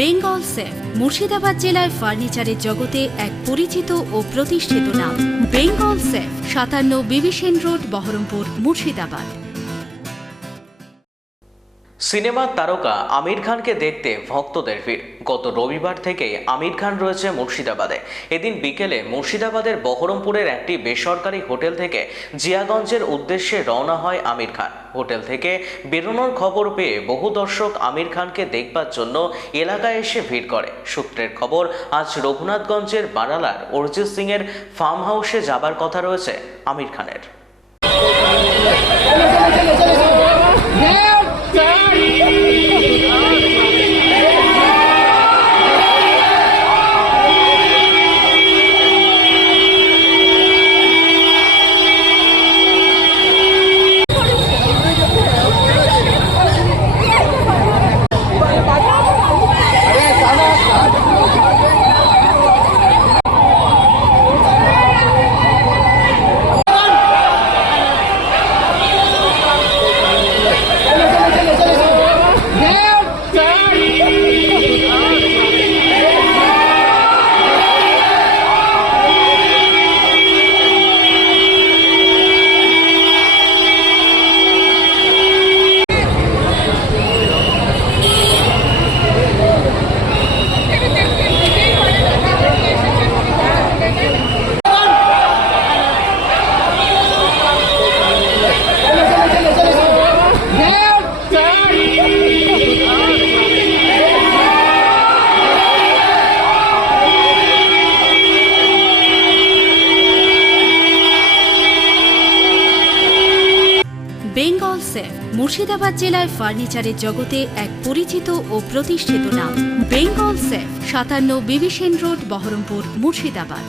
Bengal safe Murshidabad জেলায় ফার্নিচারের জগতে এক পরিচিত ও প্রতিষ্ঠিত নাম। বেঙ্গল সেফ ৫৭ বিবি সেন রোড, বহরমপুর, মুর্শিদাবাদ। সিনেমার তারকা আমির খানকে দেখতে ভক্তদের ভিড়। গত রবিবার থেকে আমির খান রয়েছে মুর্শিদাবাদে। এদিন বিকেলে মুর্শিদাবাদের বহরমপুরের একটি বেসরকারি হোটেল থেকে জিয়াগঞ্জের উদ্দেশ্যে রওনা হয় আমির খান। হোটেল থেকে বেরোনোর খবর পেয়ে বহু দর্শক আমির খানকে দেখবার জন্য এলাকায় এসে ভিড় করে। সূত্রের খবর, আজ রঘুনাথগঞ্জের বারালার অরিজিৎ সিং এর ফার্ম হাউসে যাবার কথা রয়েছে আমির খানের। বেঙ্গল সেফ মুর্শিদাবাদ জেলায় ফার্নিচারের জগতে এক পরিচিত ও প্রতিষ্ঠিত নাম। বেঙ্গল সেফ ৫৭ বিবি সেন রোড, বহরমপুর, মুর্শিদাবাদ।